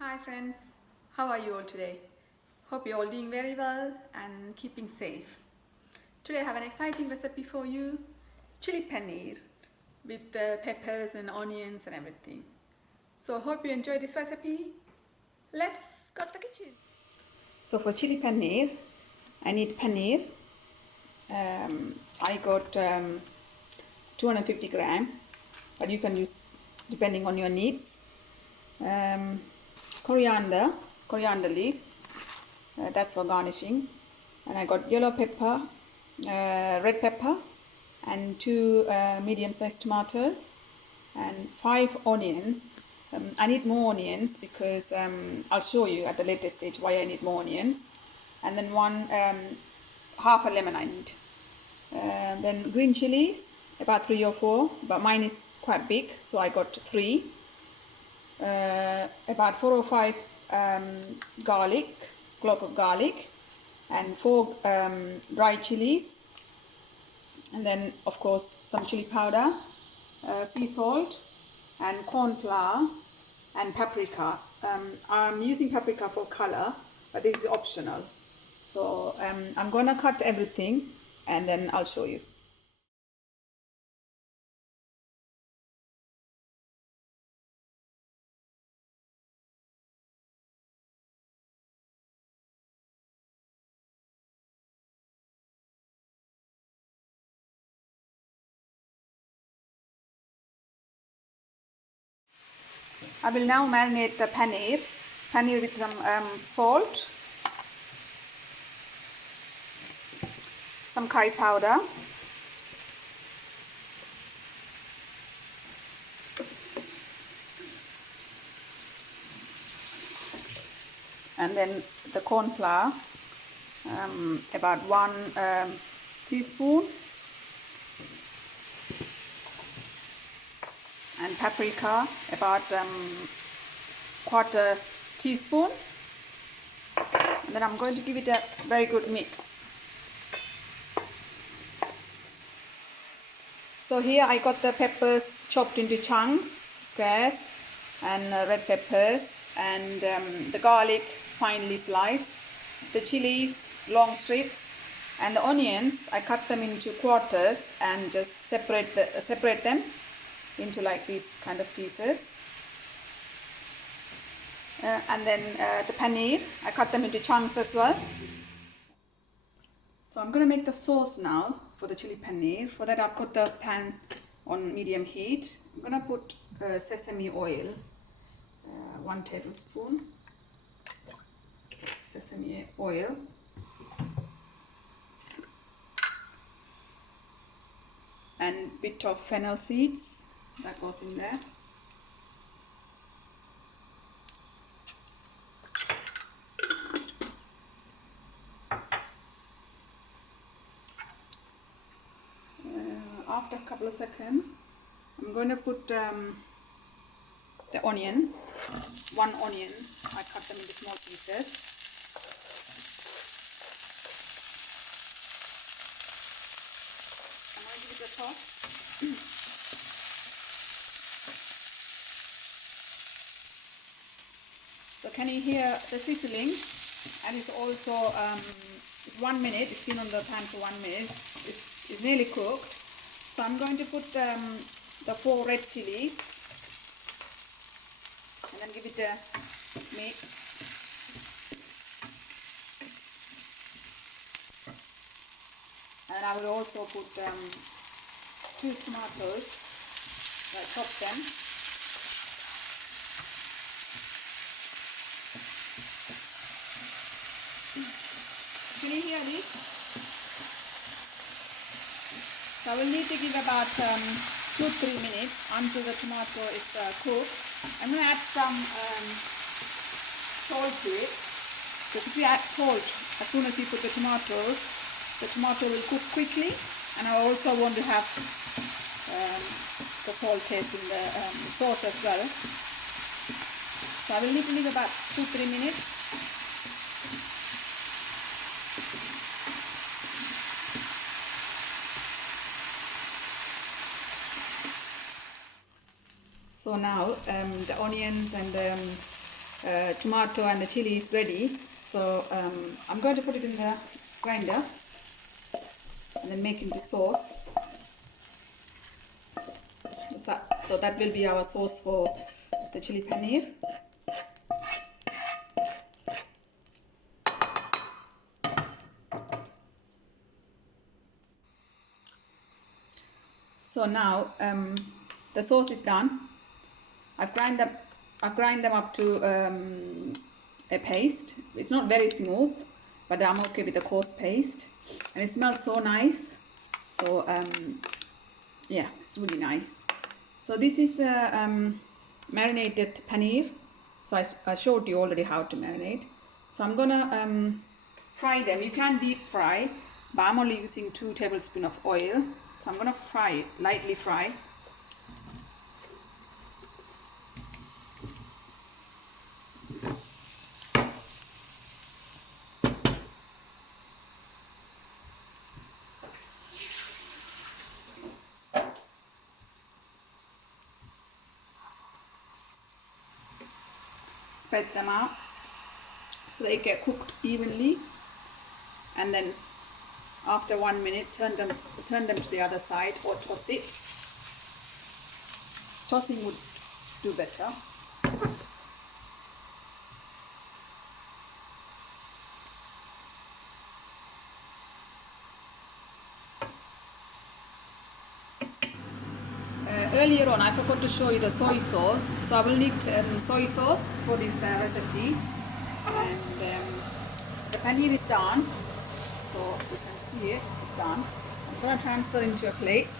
Hi friends, how are you all today? Hope you're all doing very well and keeping safe. Today I have an exciting recipe for you, chili paneer with the peppers and onions and everything. So hope you enjoy this recipe. Let's go to the kitchen. So for chili paneer, I need paneer. I got 250 gram, but you can use depending on your needs. Um, coriander leaf, that's for garnishing. And I got yellow pepper, red pepper, and two medium-sized tomatoes, and 5 onions. I need more onions because I'll show you at the later stage why I need more onions. And then half a lemon I need. Then green chilies, about 3 or 4, but mine is quite big, so I got 3. About 4 or 5 cloves of garlic, and 4 dry chilies, and then of course some chili powder, sea salt, and corn flour, and paprika. I'm using paprika for color, but this is optional. So I'm gonna cut everything and then I'll show you. I will now marinate the paneer with some salt, some curry powder, and then the corn flour, about 1 teaspoon, and paprika, about quarter teaspoon. And then I'm going to give it a very good mix. So here I got the peppers chopped into chunks, squares, and red peppers, and the garlic finely sliced, the chilies long strips, and the onions I cut them into quarters and just separate them into like these kind of pieces. And then the paneer I cut them into chunks as well. So I'm going to make the sauce now for the chili paneer. For that I've got the pan on medium heat. I'm going to put sesame oil, 1 tablespoon sesame oil, and bit of fennel seeds that goes in there. After a couple of seconds, I'm going to put the onions. 1 onion, I cut them into small pieces. I'm going to give it a toss. So can you hear the sizzling? And it's also 1 minute. It's been on the pan for 1 minute. It's nearly cooked. So I'm going to put the 4 red chilies and then give it a mix. And I will also put 2 tomatoes. So I chop them. Can you hear this? So I will need to give about 2-3 minutes until the tomato is cooked. I'm going to add some salt to it. Because if you add salt as soon as you put the tomato will cook quickly. And I also want to have the salt taste in the sauce as well. So I will need to leave about 2-3 minutes. So now the onions and the tomato and the chili is ready. So I'm going to put it in the grinder and then make into sauce. So that will be our sauce for the chili paneer. So now the sauce is done. I've grind them up to a paste. It's not very smooth, but I'm okay with the coarse paste, and it smells so nice. So yeah, it's really nice. So this is marinated paneer. So I showed you already how to marinate. So I'm gonna fry them. You can deep fry, but I'm only using 2 tablespoons of oil. So I'm gonna fry it, lightly fry. Spread them out so they get cooked evenly, and then after 1 minute turn them to the other side or toss it. Tossing would do better. Earlier on I forgot to show you the soy sauce, so I will need soy sauce for this recipe, and the paneer is done, so you can see it's done. So I'm going to transfer into a plate.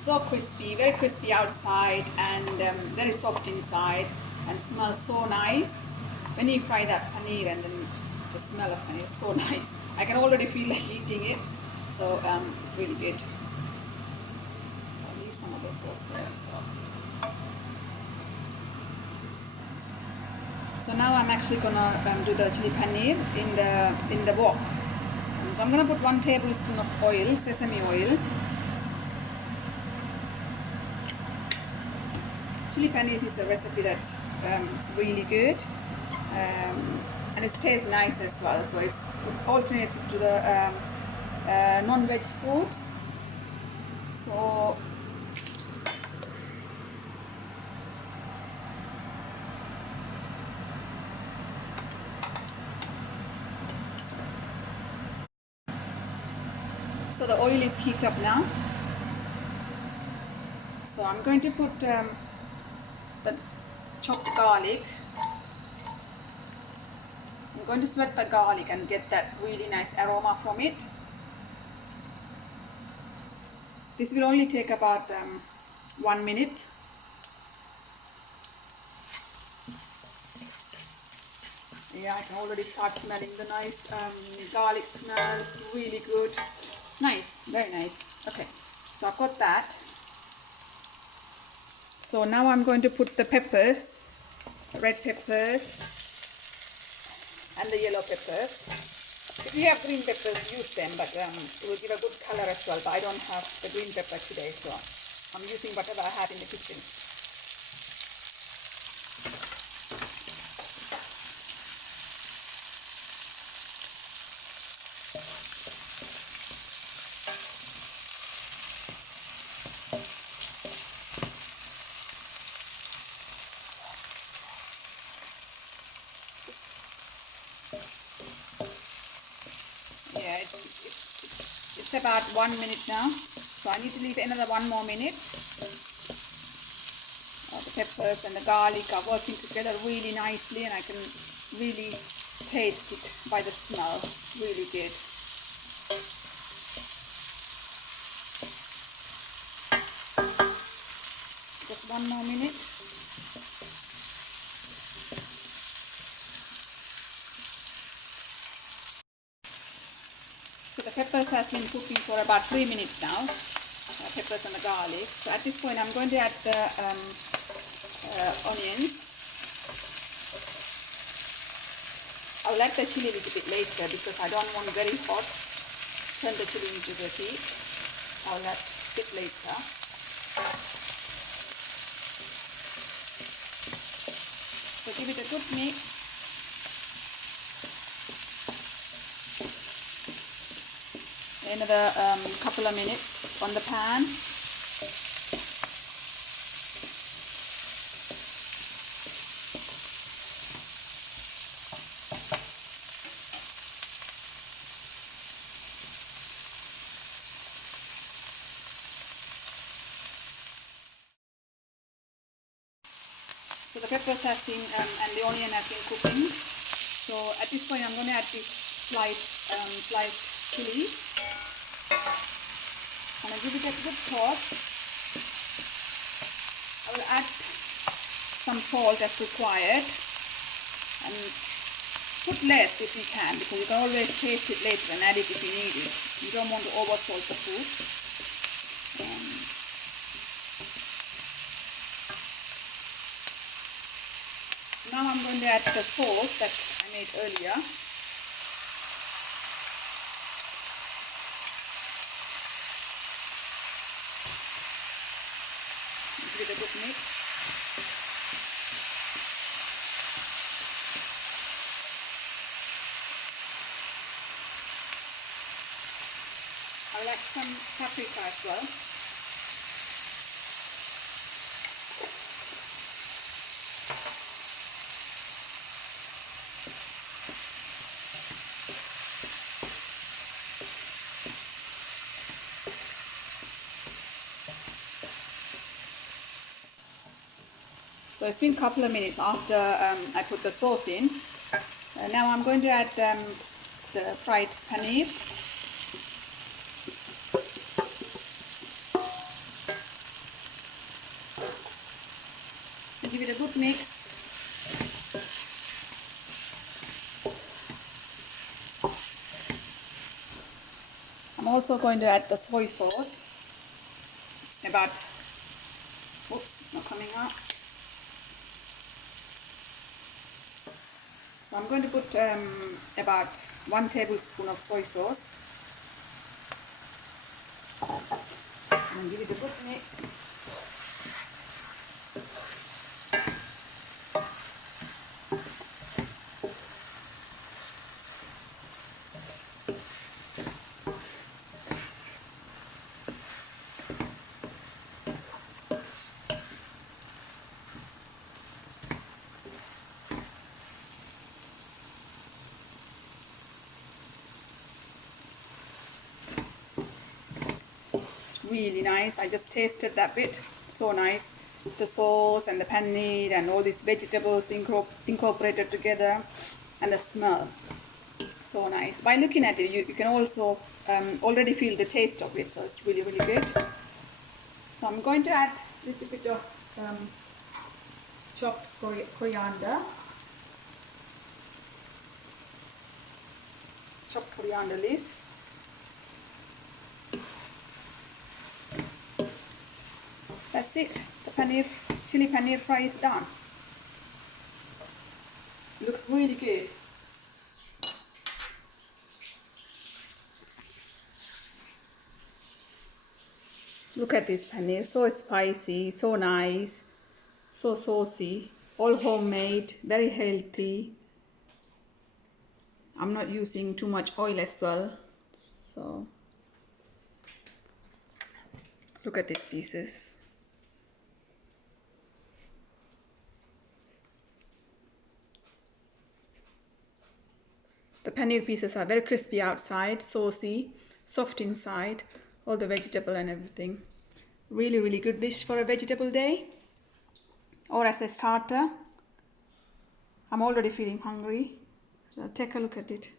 So crispy, very crispy outside and very soft inside, and smells so nice. When you fry that paneer, and then the smell of paneer is so nice. I can already feel like eating it. So it's really good. So I'll leave some of the sauce there. So now I'm actually gonna do the chili paneer in the wok. So I'm gonna put 1 tablespoon of oil, sesame oil. Chili paneer is a recipe that's really good, and it tastes nice as well. So it's alternative to the non-veg food. So the oil is heat up now. So I'm going to put the chopped garlic. I'm going to sweat the garlic and get that really nice aroma from it. This will only take about 1 minute. Yeah, I can already start smelling the nice garlic smells, really good. Nice, very nice. Okay, so I've got that. So now I'm going to put the peppers, red peppers and the yellow peppers. If you have green peppers, use them, but it will give a good color as well. But I don't have the green pepper today, so I'm using whatever I have in the kitchen. Yeah, it's about 1 minute now, so I need to leave another 1 more minute. The peppers and the garlic are working together really nicely, and I can really taste it by the smell. Really good. Just 1 more minute. So the peppers has been cooking for about 3 minutes now. Peppers and the garlic. So at this point I'm going to add the onions. I will add the chili a little bit later because I don't want very hot. Turn the chili into the heat. I will add a bit later. Give it a good mix. Another couple of minutes on the pan. So the peppers have been and the onion have been cooking. So at this point I'm going to add this sliced chili. I'm going to give it a good toss. I will add some salt as required and put less if you can, because you can always taste it later and add it if you need it. You don't want to over salt the food. Now I'm going to add the sauce that I made earlier. Give it a good mix. I'll add some paprika as well. So it's been a couple of minutes after I put the sauce in. Now I'm going to add the fried paneer. Give it a good mix. I'm also going to add the soy sauce. Oops, it's not coming out. So I'm going to put about 1 tablespoon of soy sauce and give it a good mix. Really nice. I just tasted that bit. So nice. The sauce and the paneer and all these vegetables incorporated together, and the smell. So nice. By looking at it, you can also already feel the taste of it. So it's really, really good. So I'm going to add a little bit of chopped coriander. Chopped coriander leaf. That's it. The chili paneer fry is done. Looks really good. Look at this paneer, so spicy, so nice, so saucy, all homemade, very healthy. I'm not using too much oil as well. So look at these pieces. The paneer pieces are very crispy outside, saucy, soft inside, all the vegetable and everything. Really, really good dish for a vegetable day or as a starter. I'm already feeling hungry, so take a look at it.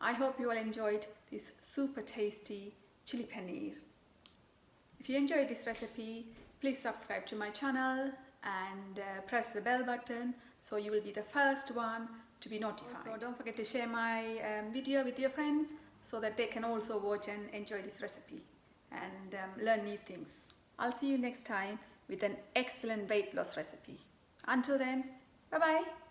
I hope you all enjoyed this super tasty chili paneer. If you enjoyed this recipe, please subscribe to my channel and press the bell button so you will be the first one to be notified. Also, don't forget to share my video with your friends so that they can also watch and enjoy this recipe and learn new things. I'll see you next time with an excellent weight loss recipe. Until then, bye bye.